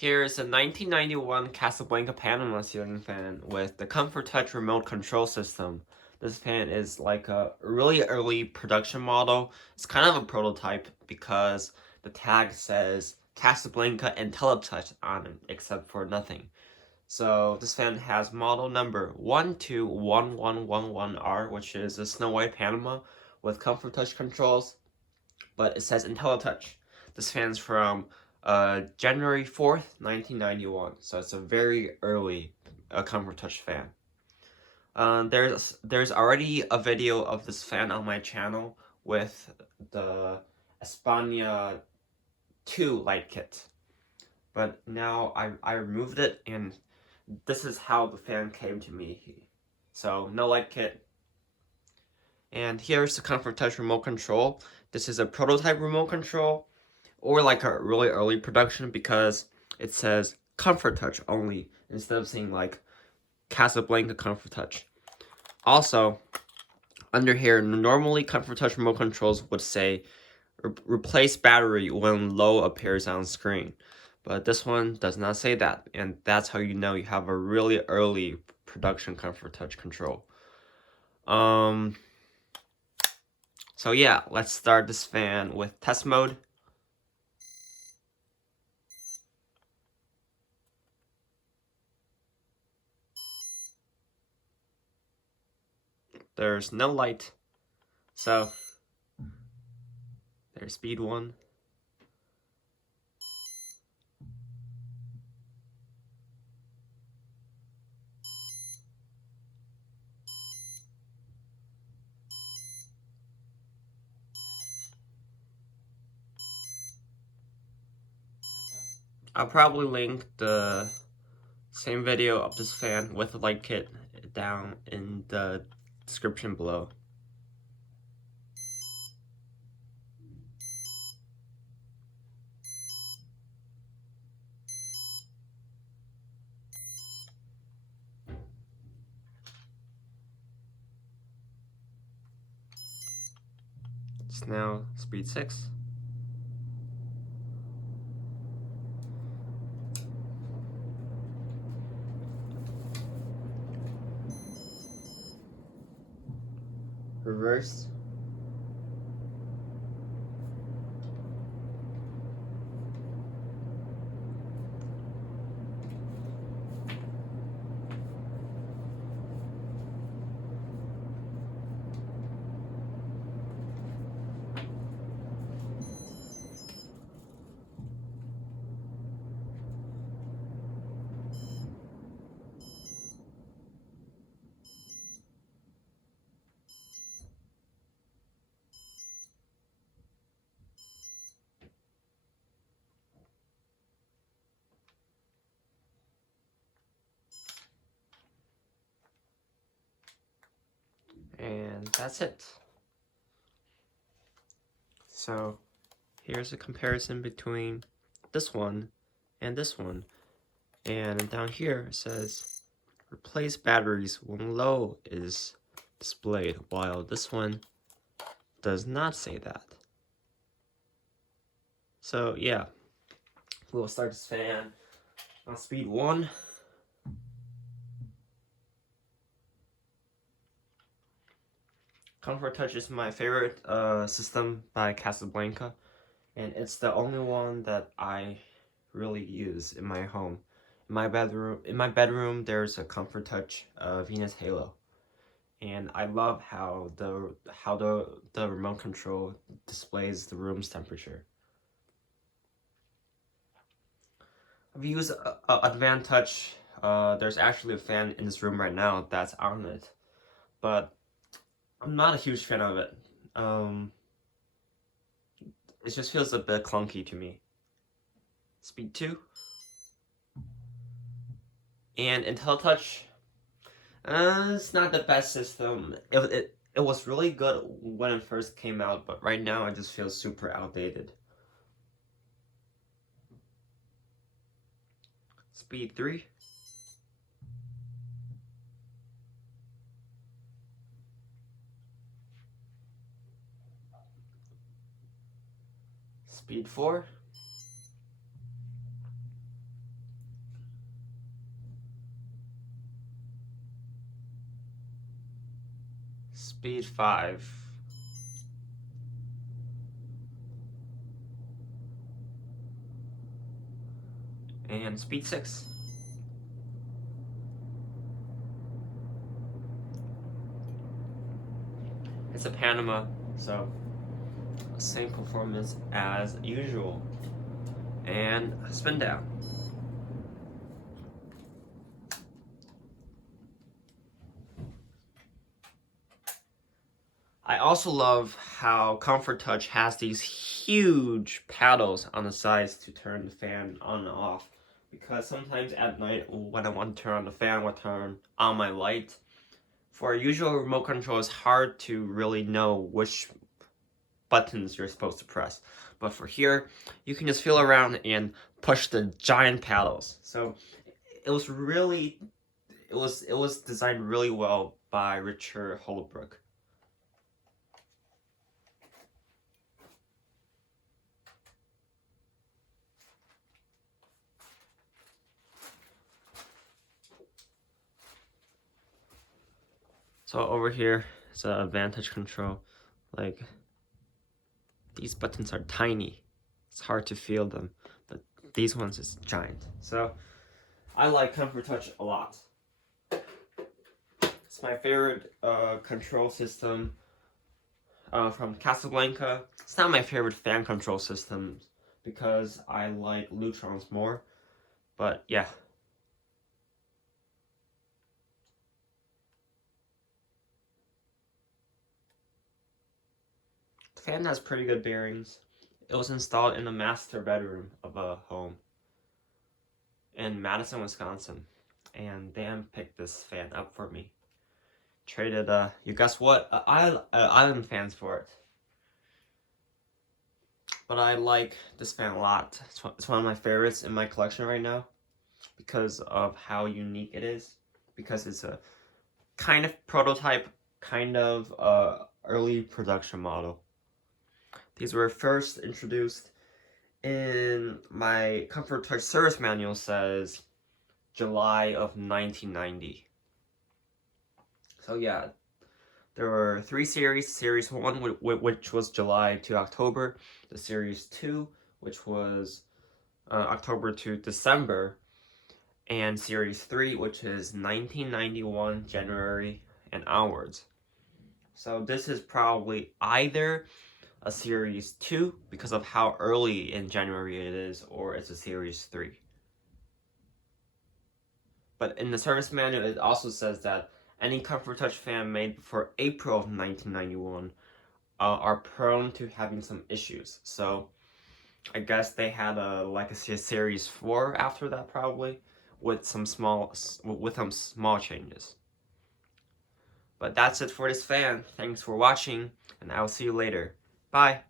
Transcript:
Here's a 1991 Casablanca Panama ceiling fan with the Comfort Touch remote control system. This fan is like a really early production model. It's kind of a prototype because the tag says Casablanca IntelliTouch on it, except for nothing. So this fan has model number 121111R, which is a Snow White Panama with Comfort Touch controls, but it says IntelliTouch. This fan's from January 4th, 1991, so it's a very early Comfort Touch fan. There's already a video of this fan on my channel with the Espana 2 light kit, but now I removed it, and this is how the fan came to me. So no light kit. And here's the Comfort Touch remote control. This is a prototype remote control, or like a really early production, because it says Comfort Touch only instead of saying like Casablanca Comfort Touch. Also, under here, normally Comfort Touch remote controls would say replace battery when low appears on screen, but this one does not say that, and that's how you know you have a really early production Comfort Touch control. So yeah, let's start this fan with test mode. There's no light, so there's speed 1. I'll probably link the same video of this fan with the light kit down in the description below. It's now speed 6. Reverse. And that's it. So here's a comparison between this one and this one. And down here it says replace batteries when low is displayed, while this one does not say that. So yeah, we'll start this fan on speed 1. Comfort Touch is my favorite system by Casablanca, and it's the only one that I really use in my home. In my bedroom, there's a Comfort Touch Venus Halo, and I love how the remote control displays the room's temperature. I've used Advanced Touch. There's actually a fan in this room right now that's on it, but I'm not a huge fan of it. It just feels a bit clunky to me. Speed 2. And IntelliTouch, it's not the best system. It was really good when it first came out, but right now it just feels super outdated. Speed 3. Speed 4. speed 5. And speed 6. It's a Panama, so same performance as usual. And spin down. I also love how Comfort Touch has these huge paddles on the sides to turn the fan on and off. Because sometimes at night when I want to turn on the fan or turn on my light, for a usual remote control it's hard to really know which buttons you're supposed to press. But for here, you can just feel around and push the giant paddles. So it was designed really well by Richard Holbrook. So over here is an advantage control. Like, these buttons are tiny. It's hard to feel them, but these ones is giant. So I like Comfort Touch a lot. It's my favorite control system from Casablanca. It's not my favorite fan control system because I like Lutrons more, but yeah. The fan has pretty good bearings. It was installed in the master bedroom of a home in Madison, Wisconsin, and Dan picked this fan up for me. Traded, you guess what? Island fans for it. But I like this fan a lot. It's one of my favorites in my collection right now because of how unique it is. Because it's a kind of prototype, kind of early production model. These were first introduced in my Comfort Touch service manual, says July of 1990. So yeah, there were 3 series. Series 1, which was July to October. The Series 2, which was October to December. And Series 3, which is 1991, January and onwards. So this is probably either a Series 2 because of how early in January it is, or it's a Series 3. But in the service manual, it also says that any Comfort Touch fan made before April of 1991 are prone to having some issues. So I guess they had like a Series 4 after that, probably, with some small changes. But that's it for this fan. Thanks for watching, and I will see you later. Bye.